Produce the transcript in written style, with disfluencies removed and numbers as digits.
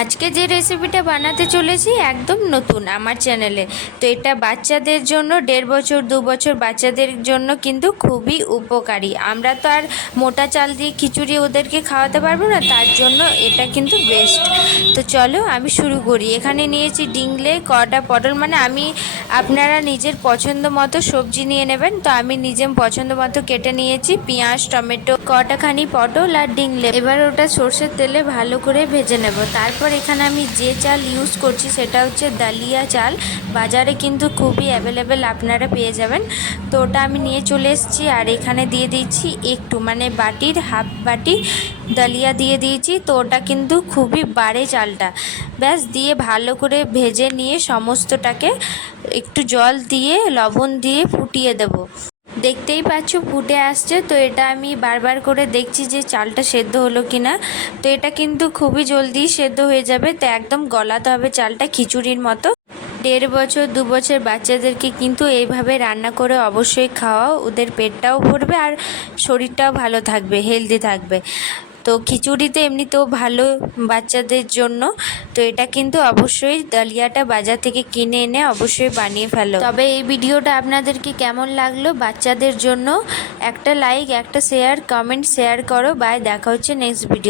আজকে যে রেসিপিটা বানাতে চলেছি একদম নতুন আমার চ্যানেলে। তো এটা বাচ্চাদের জন্য 1.5 বছর 2 বছর বাচ্চাদের জন্য কিন্তু খুবই উপকারী। আমরা তো আর মোটা চাল দিয়ে খিচুড়ি ওদেরকে খাওয়াতে পারবো না, তার জন্য এটা কিন্তু বেস্ট। তো চলো আমি শুরু করি। এখানে নিয়েছি ডিংলে, কটা পটল, মানে আপনারা নিজের পছন্দ মতো সবজি নিয়ে নেবেন। তো আমি নিজের পছন্দ মতো কেটে নিয়েছি পেঁয়াজ, টমেটো, কটাখানি পটল আর ডিংলে। এবার ওটা সর্ষের তেলে ভালো করে ভেজে নেব। তারপর এখানে আমি যে চাল ইউজ করছি সেটা হচ্ছে দালিয়া চাল। বাজারে কিন্তু খুবই অ্যাভেলেবেল, আপনারা পেয়ে যাবেন। তো ওটা আমি নিয়ে চলে এসেছি। আর এখানে দিয়ে দিচ্ছি একটু, মানে বাটির হাফ বাটি দালিয়া দিয়ে দিয়েছি। তো ওটা কিন্তু খুবই বাড়ে চালটা। ব্যাস দিয়ে ভালো করে ভেজে নিয়ে সমস্তটাকে একটু জল দিয়ে লবণ দিয়ে ফুটিয়ে দেব। দেখতেই পাচ্ছ ফুটে আসছে। তো এটা আমি বারবার করে দেখছি যে চালটা সেদ্ধ হলো কি না। তো এটা কিন্তু খুবই জলদি সেদ্ধ হয়ে যাবে। তো একদম গলাতে হবে চালটা, খিচুড়ির মতো। 1.5 বছর 2 বছর বাচ্চাদেরকে কিন্তু এইভাবে রান্না করে অবশ্যই খাওয়াও, ওদের পেটটাও ভরবে আর শরীরটাও ভালো থাকবে, হেলদি থাকবে। তো খিচুড়িতে এমনিতেও ভালো বাচ্চাদের জন্য। তো এটা কিন্তু অবশ্যই দালিয়াটা বাজার থেকে কিনে এনে অবশ্যই বানিয়ে ফেলো। তবে এই ভিডিওটা আপনাদেরকে কেমন লাগলো বাচ্চাদের জন্য একটা লাইক, একটা শেয়ার, কমেন্ট শেয়ার করো। বাই, দেখা হচ্ছে নেক্সট ভিডিও।